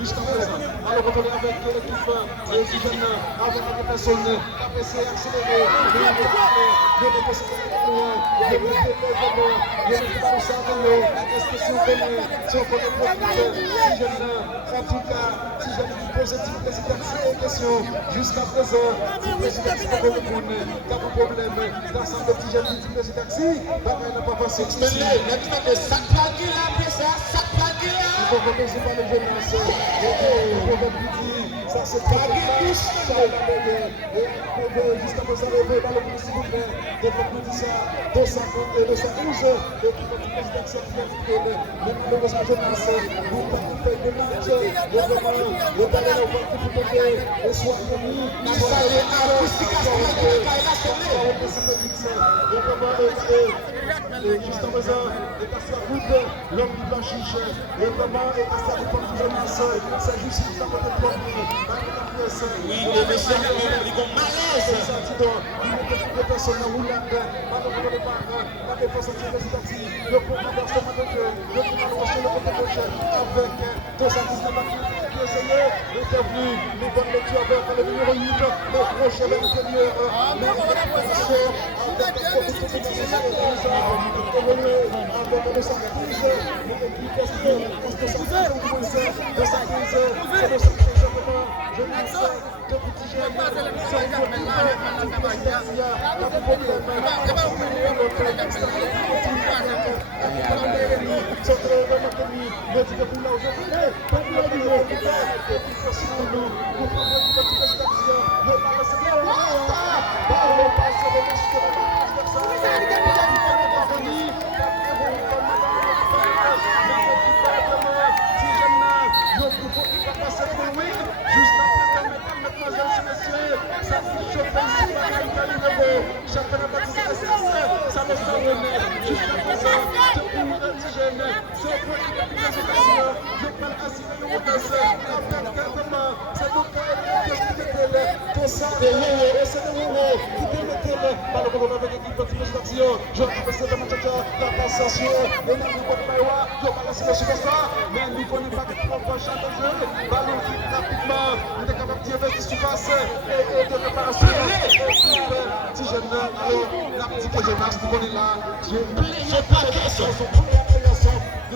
jusqu'à présent. Alors on est avec l'équipe Oxygène, avec la personne KPC accéléré, en tout cas, si j'avais dit positif, question jusqu'à présent, si président taxi pas de problème, dans ce petit jeune qui président taxi, n'a pas passé. Maintenant, ça plague là, après ça plague là. Il faut commencer par le jeunesse. Ça c'est pas tous. Jusqu'à présent, on va par le ministre de ça, 211, l'équipe du président taxi qui a fait malheureusement jeunesse, nous pas fait de match, le balai au banc pour tomber, et soit venu, ça est artistique à ce moment-là, il a tombé. Juste en présent, et passé à route, l'homme du blanchiche, et vraiment, et passé à route de jeunesse, c'est juste une table de premier. Oui, le monsieur, il est malaise. Il y a personne dans Roulande, malheureusement, la défense anti-résidenti, le programme versement de jeu, le programme rocher, le côté gauche, avec 219 activités qui essayé, le devenu, les bonnes lectures avec le numéro 8, le crochet vers l'intérieur, mais il y a une position, avec des profiteurs de la évolué avec le 215, l'équipe est de sa je ne sais que petit jeune,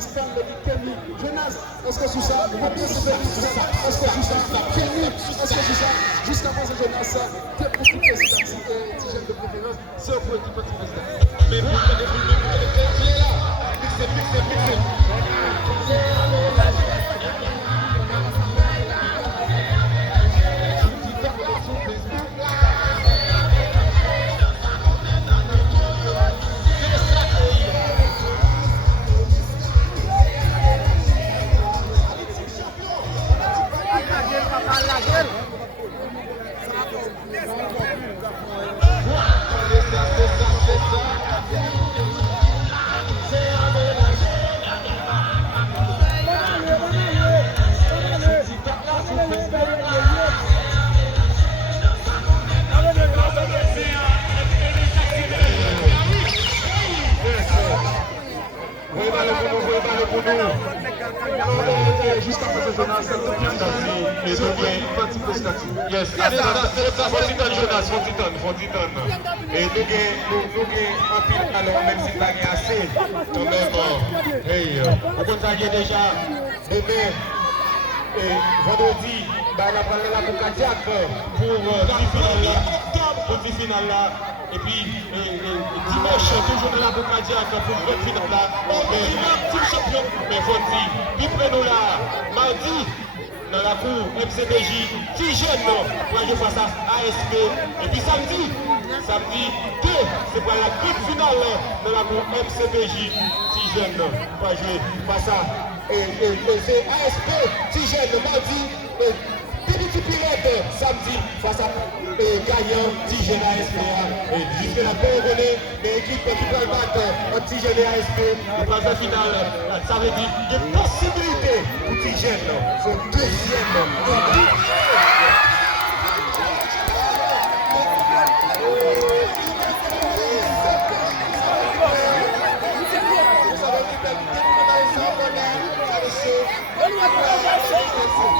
c'est un peu est-ce que sous ça, est-ce que sous ça, jusqu'à présent, jeunesse, que pour tout président, si j'aime de préférence, c'est pour l'équipe du président. Mais pour que les filles là, fixez. Jusqu'à présent, Jonas, yes, et nous alors même si pas assez, quand même, hey, vous comptez déjà demain et vendredi, on a parlé la Bocadiac pour le final là. Et puis dimanche, toujours dans la Bocadiac pour le final là. Team champion, mais vendredi, puis prenons là, mardi. Dans la cour MCBJ, qui jeune pour jouer face à ASP. Et puis samedi 2, c'est pour la grande finale dans la cour MCBJ, qui jeune pour jouer face à c'est ASP, qui jeune mardi. Petit pilote samedi face à gagnant Tigène ASP. Jusque la paix l'équipe qui peut battre Tigène ASP pour la finale. Ça veut dire des possibilités pour Tigène. Son deuxième. Vous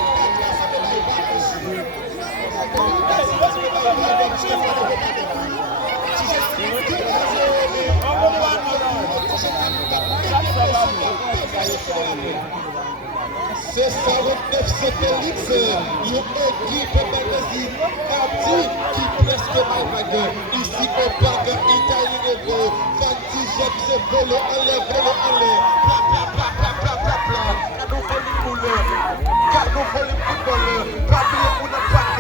c'est 129 Félix, il y a équipe magazine, parti qui presque malade. Ici au parc italien, 26 jeunes se volent en l'air, pla, pla, pla, pla, pla, pla, pla. Cadeau pour les poules, cadeau pour les footballs, pas oublier pour le parc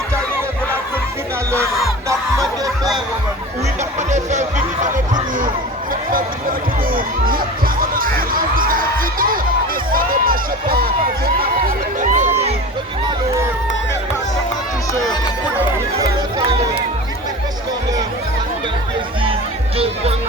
italien pour la grande finale. N'a pas de faire, oui, n'a pas de faire, victoire pour nous, victoire pour nous. Il y a pas de chinois, vous avez dit non, mais ça ne marche pas. C'est pas pour le pays, le malheur, mais pas ça m'a touché. Pour le local, il met le score, Manuel Plaisir, 2-0.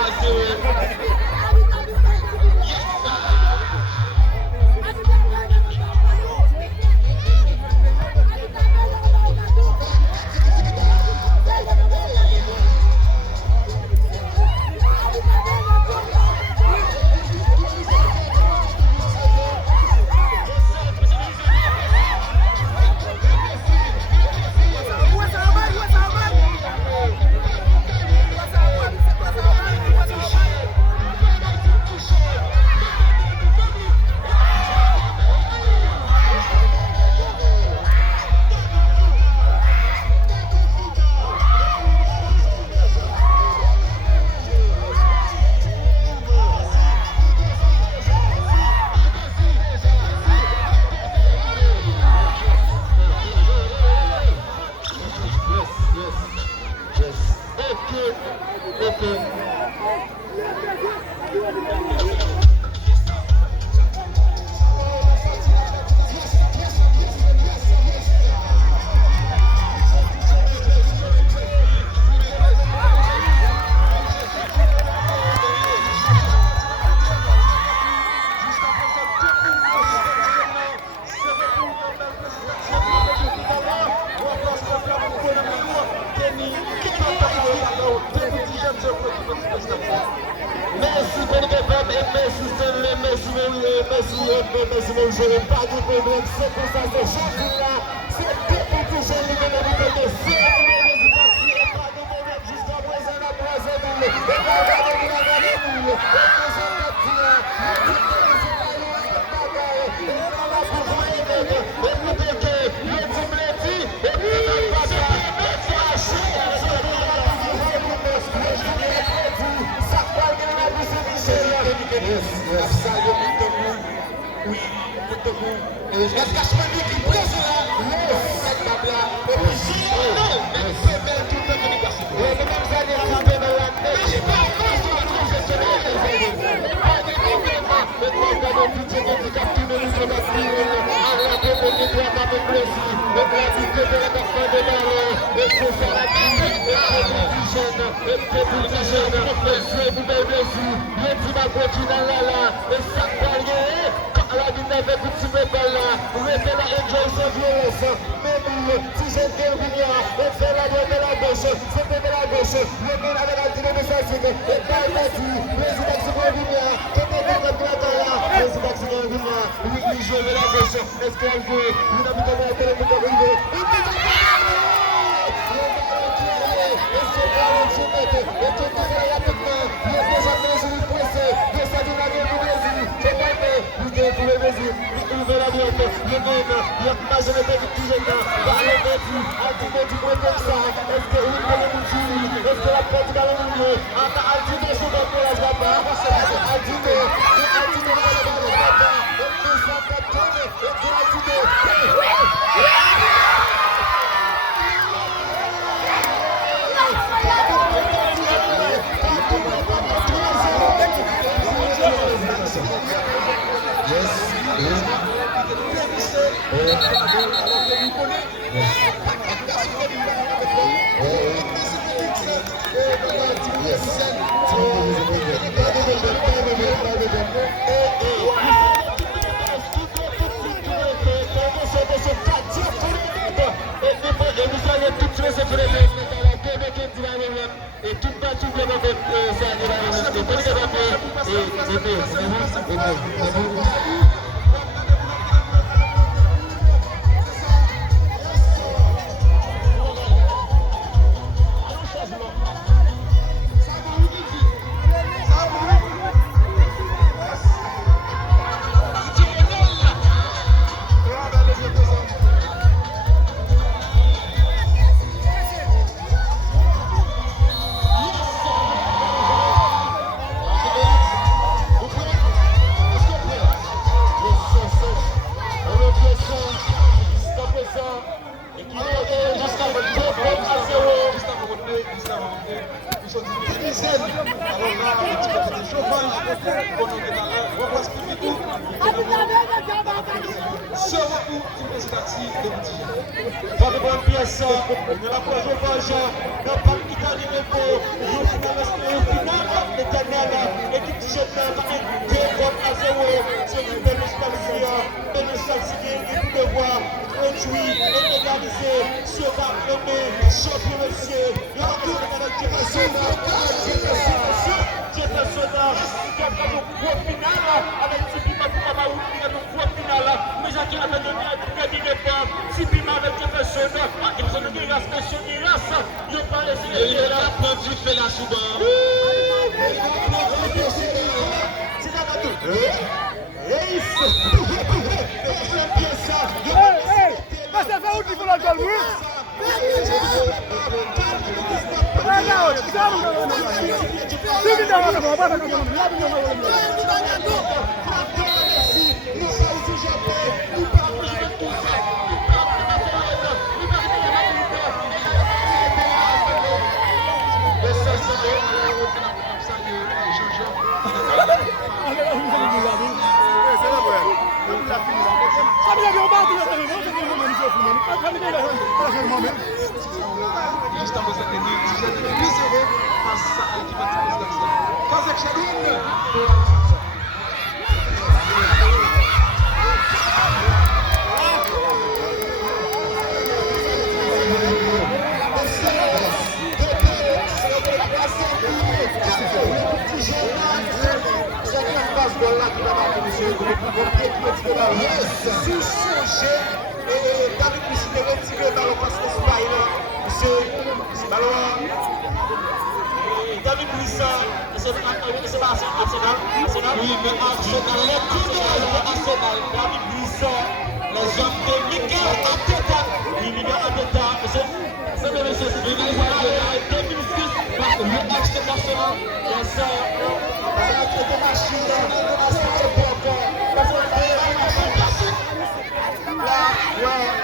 présent. Et qui est jusqu'à 2 points à 0. Ils sont une dizaine. Alors là, un petit peu de chauffage. On est dans un revoit split tout. Ce retour, tout le taxi de petit. Pas de bonne pièce. De la fois chauffage. Le parc Italie Repo. Au final, l'éternel. L'équipe du jeune avec 2 points à 0. C'est une belle nostalgie. Belle nostalgie. Et pour le voir. Construit et égalisé. Ce va nommé champion monsieur. Le retour de la Jefferson. Jefferson qui a fait un gros final avec Sipima Koumabaou qui a fait un gros final. Mais qui a donné un crédit de part. Sipima avec Jefferson qui nous a donné la spéciale Iras. Il n'a pas laissé les pieds là. Il a du fait la souban. C'est la bateau. Mas você vai último lá do Almir? Estamos a tenir 2-0 face à l'équipe de Kazakh Shadim. David Luiz de retirer le ballon parce que c'est pas c'est ballon. David Luiz, c'est pas Arsenal. Oui, mais Arsenal, les coureurs de Arsenal. David Luiz, les hommes de Mikel Arteta. Oui, Mikel Arteta, c'est le monsieur. Il est en 2006 parce que le match de Arsenal, bien sûr, c'est un traité machine à cette époque. Parce que la machine. Là, ouais.